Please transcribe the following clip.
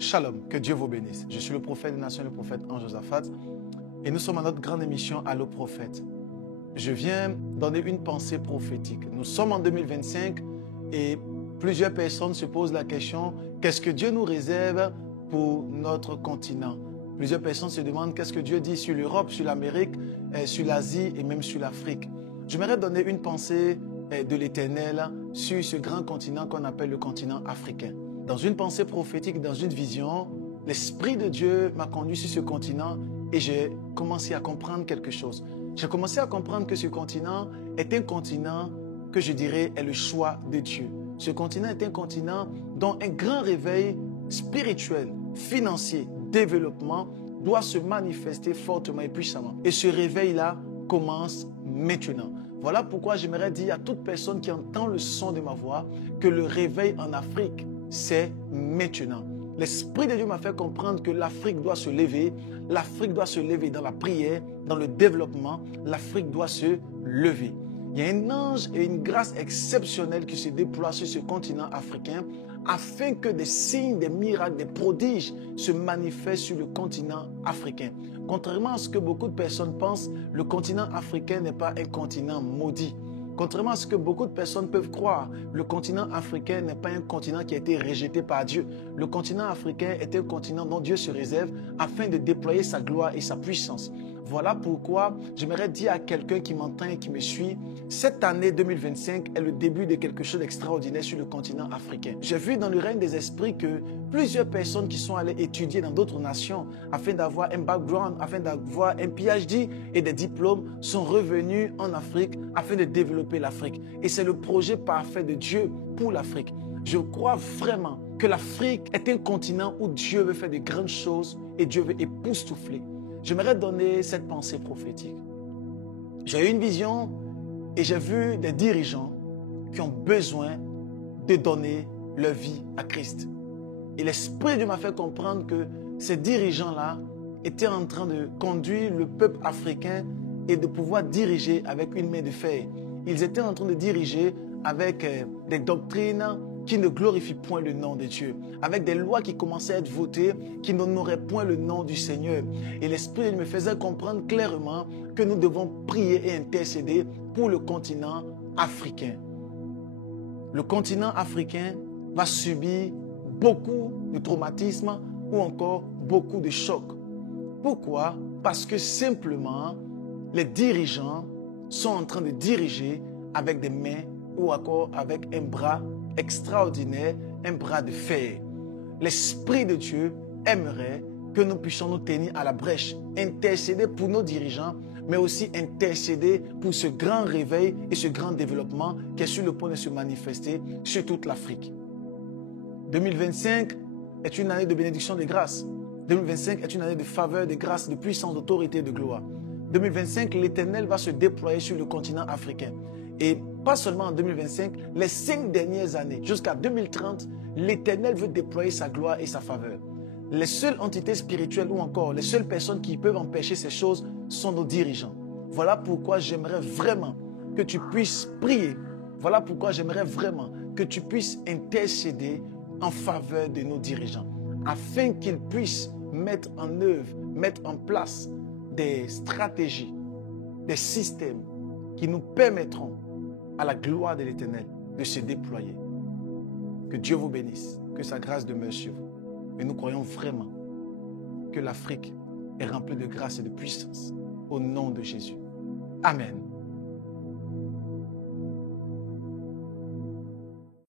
Shalom, que Dieu vous bénisse. Je suis le prophète des nations, le prophète Anne-Josaphat, et nous sommes à notre grande émission Allô Prophète. Je viens donner une pensée prophétique. Nous sommes en 2025 et plusieurs personnes se posent la question, qu'est-ce que Dieu nous réserve pour notre continent? Plusieurs personnes se demandent qu'est-ce que Dieu dit sur l'Europe, sur l'Amérique, sur l'Asie et même sur l'Afrique. J'aimerais donner une pensée de l'Éternel sur ce grand continent qu'on appelle le continent africain. Dans une pensée prophétique, dans une vision, l'Esprit de Dieu m'a conduit sur ce continent et j'ai commencé à comprendre quelque chose. J'ai commencé à comprendre que ce continent est un continent que je dirais est le choix de Dieu. Ce continent est un continent dont un grand réveil spirituel, financier, développement doit se manifester fortement et puissamment. Et ce réveil-là commence maintenant. Voilà pourquoi j'aimerais dire à toute personne qui entend le son de ma voix que le réveil en Afrique, c'est maintenant. L'Esprit de Dieu m'a fait comprendre que l'Afrique doit se lever. L'Afrique doit se lever dans la prière, dans le développement. L'Afrique doit se lever. Il y a un ange et une grâce exceptionnelle qui se déploient sur ce continent africain afin que des signes, des miracles, des prodiges se manifestent sur le continent africain. Contrairement à ce que beaucoup de personnes pensent, le continent africain n'est pas un continent maudit. Contrairement à ce que beaucoup de personnes peuvent croire, le continent africain n'est pas un continent qui a été rejeté par Dieu. Le continent africain est un continent dont Dieu se réserve afin de déployer sa gloire et sa puissance. Voilà pourquoi j'aimerais dire à quelqu'un qui m'entend et qui me suit, cette année 2025 est le début de quelque chose d'extraordinaire sur le continent africain. J'ai vu dans le règne des esprits que plusieurs personnes qui sont allées étudier dans d'autres nations afin d'avoir un background, afin d'avoir un PhD et des diplômes sont revenus en Afrique afin de développer l'Afrique. Et c'est le projet parfait de Dieu pour l'Afrique. Je crois vraiment que l'Afrique est un continent où Dieu veut faire de grandes choses et Dieu veut époustoufler. J'aimerais donner cette pensée prophétique. J'ai eu une vision et j'ai vu des dirigeants qui ont besoin de donner leur vie à Christ. Et l'Esprit de Dieu m'a fait comprendre que ces dirigeants-là étaient en train de conduire le peuple africain et de pouvoir diriger avec une main de fer. Ils étaient en train de diriger avec des doctrines qui ne glorifient point le nom de Dieu, avec des lois qui commençaient à être votées, qui n'honoraient point le nom du Seigneur. Et l'Esprit me faisait comprendre clairement que nous devons prier et intercéder pour le continent africain. Le continent africain va subir beaucoup de traumatismes ou encore beaucoup de chocs. Pourquoi? Parce que simplement, les dirigeants sont en train de diriger avec des mains ou encore avec un bras extraordinaire, un bras de fer. L'Esprit de Dieu aimerait que nous puissions nous tenir à la brèche, intercéder pour nos dirigeants, mais aussi intercéder pour ce grand réveil et ce grand développement qui est sur le point de se manifester sur toute l'Afrique. 2025 est une année de bénédiction de grâce. 2025 est une année de faveur, de grâce, de puissance, d'autorité, de gloire. 2025, l'Éternel va se déployer sur le continent africain. Et pas seulement en 2025, les 5 dernières années, jusqu'à 2030, l'Éternel veut déployer sa gloire et sa faveur. Les seules entités spirituelles ou encore les seules personnes qui peuvent empêcher ces choses sont nos dirigeants. Voilà pourquoi j'aimerais vraiment que tu puisses prier. Voilà pourquoi j'aimerais vraiment que tu puisses intercéder en faveur de nos dirigeants, afin qu'ils puissent mettre en œuvre, mettre en place des stratégies, des systèmes qui nous permettront à la gloire de l'Éternel de se déployer. Que Dieu vous bénisse, que sa grâce demeure sur vous. Et nous croyons vraiment que l'Afrique est remplie de grâce et de puissance au nom de Jésus. Amen.